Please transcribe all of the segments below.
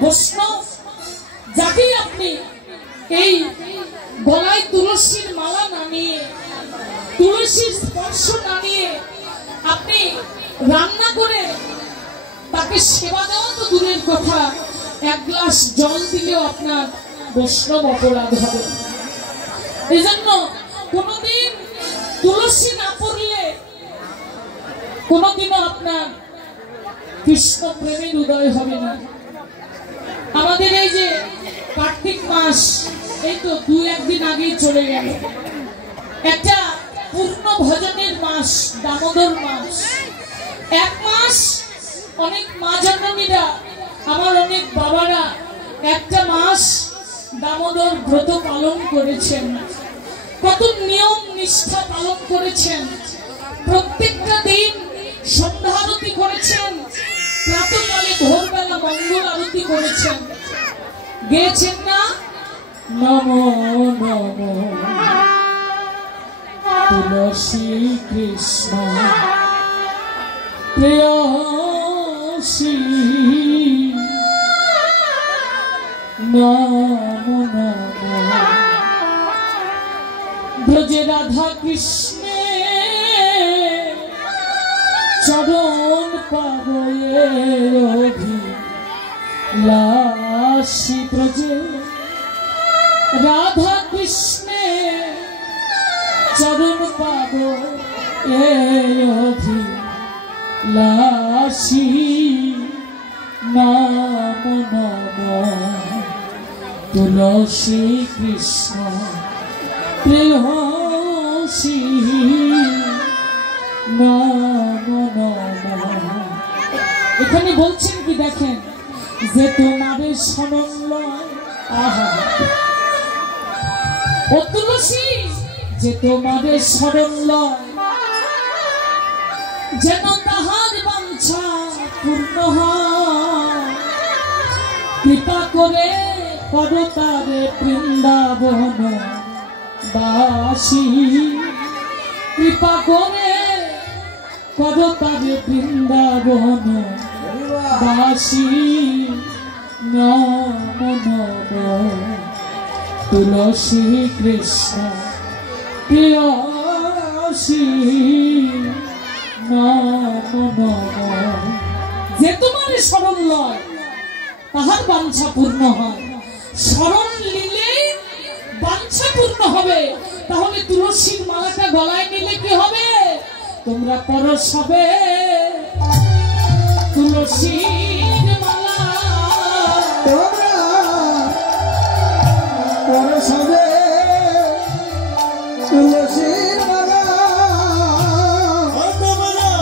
বৈষ্ণব যাকে আপনি এই গলায় তুলসীর মালা না নিয়ে, তুলসীর স্পর্শ না নিয়ে আপনি রান্না করে তাকে সেবা দেওয়া তো দূরের কথা, এক গ্লাস জল দিলেও আপনার বৈষ্ণব অপরাধ হবে। এই জন্য কোনদিন তুলসী না পড়লে কোনদিনও আপনার কৃষ্ণ প্রেমের উদয় হবে না। আমাদের এই যে কার্তিক মাস, এই তো 2-1 দিন আগেই চলে গেল, একটা পূর্ণ ভজনের মাস, দামোদর মাস। 1 মাস অনেক মা জননীরা, আমার অনেক বাবারা একটা মাস দামোদর ব্রত পালন করেছেন, কত নিয়ম নিষ্ঠা পালন করেছেন। প্রত্যেকটা দিন সন্ধ্যা আরতি করেছেন, প্রাতঃকালে ভোরবেলা মঙ্গল আরতি করেছেন। গেয়েছেন না নমো নমো তুলসী কৃষ্ণ প্রেয়সী, নমো নমো ব্রজে রাধা কৃষ্ণে চরণ অভিলাষী, ব্রজে রাধা কৃষ্ণে চরণ অভিলাষী, নমো নমো তুলসী কৃষ্ণ প্রেয়সী, নমো নমো। এখানে বলছেন কি দেখেন, যে তোমাদের শরণ লয়, আহা ও তুলসী, যে তোমাদের শরণ লয়, যেন তাহার বাঞ্ছা পূর্ণ হয়। কৃপা করে করো তারে বৃন্দাবন বাসী, কৃপা করে করো তারে বৃন্দাবন বাসী, নমো নমো তুলসী কৃষ্ণ প্রেয়সী, নমো নমো। যে তোমার শরণ লয় তাহার বাঞ্ছা পূর্ণ হয়। শরণ নিলেই বাঞ্ছা পূর্ণ হবে। তাহলে তুলসীর মালাটা গলায় নিলে কি হবে? তোমরা পরশ হবে তুলসীর মালা, তোমরা পরশ হবে তুলসীর মালা, তোমরা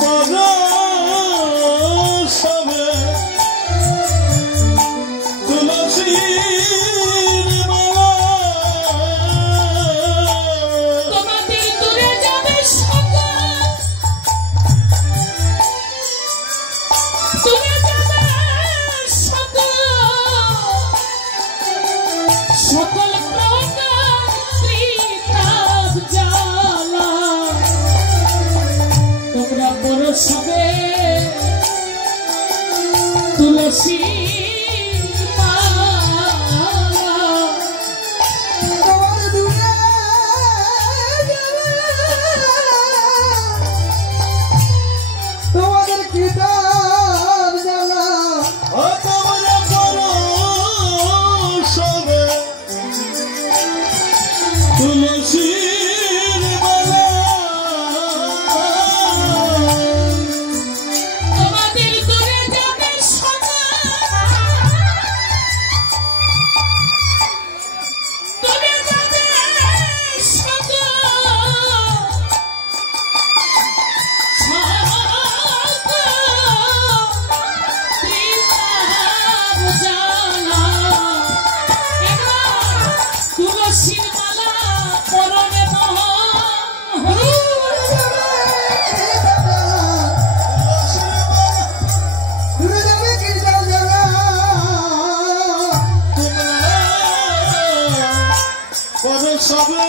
পরশ হবে তুলসীর মালা। তোমাদের দূরে যাবে সকল, দূরে যাবে সকল, সকল প্রকার ত্রিতাপ জ্বালা। তোমরা পরশ হবে তুলসীর মালা। তোমার দূরে তোমাদের কৃতার জ্বালা, তোমরা পরশ হবে তুলসীর মালা। তোমাদের দূরে যাবে সকল, দূরে যাবে সকল, তুলসীর মালা পরনে দূরে যাবে কৃতার জ্বালা, পরশ হবে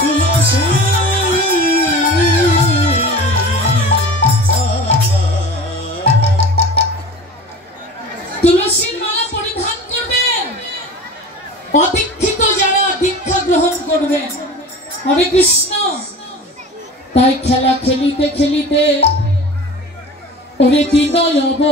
তুলসীর মালা। হরে কৃষ্ণ। তাই খেলা খেলিতে খেলিতে ওরে হৃদয় রাখো